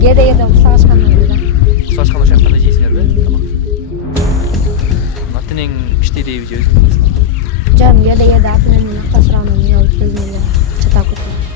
кээде урсак ачканда да. Сашканда шаққанда жейсіңдер бе? Тамақ. Атының іштей же өзің? Жан кээде ата менен акча сурагандан кийин алып өзүм эле чатап кетем.